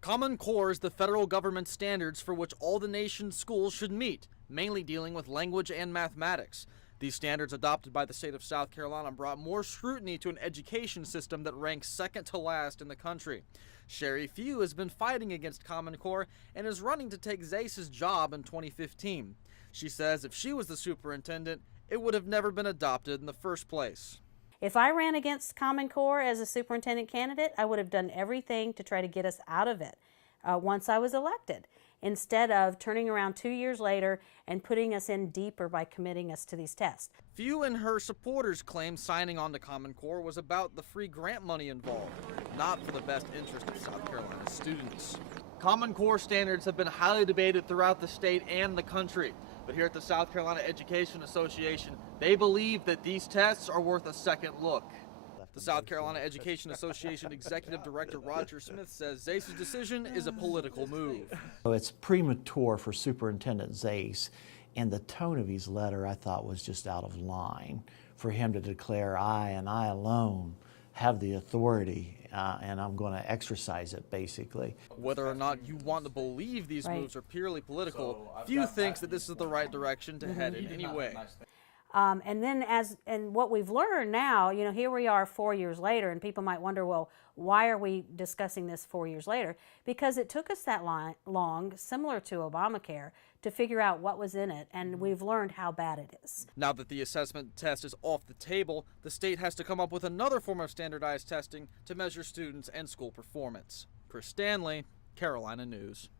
Common Core is the federal government standards for which all the nation's schools should meet, mainly dealing with language and mathematics. These standards adopted by the state of South Carolina brought more scrutiny to an education system that ranks second to last in the country. Sherry Few has been fighting against Common Core and is running to take Zace's job in 2015. She says if she was the superintendent, it would have never been adopted in the first place. If I ran against Common Core as a superintendent candidate, I would have done everything to try to get us out of it once I was elected, instead of turning around 2 years later and putting us in deeper by committing us to these tests. Few and her supporters claim signing on to Common Core was about the free grant money involved, not for the best interest of South Carolina students. Common Core standards have been highly debated throughout the state and the country. But here at the South Carolina Education Association, they believe that these tests are worth a second look. The South Carolina Education Association Executive Director Roger Smith says Zace's decision is a political move. It's premature for Superintendent Zace, and the tone of his letter I thought was just out of line for him to declare I and I alone have the authority and I'm going to exercise it, basically. Whether or not you want to believe these moves are purely political, Few thinks that this is the right direction to head in anyway. And what we've learned now, here we are 4 years later, and people might wonder, well, why are we discussing this 4 years later? Because it took us that long, similar to Obamacare, to figure out what was in it, and we've learned how bad it is. Now that the assessment test is off the table, the state has to come up with another form of standardized testing to measure students and school performance. Chris Stanley, Carolina News.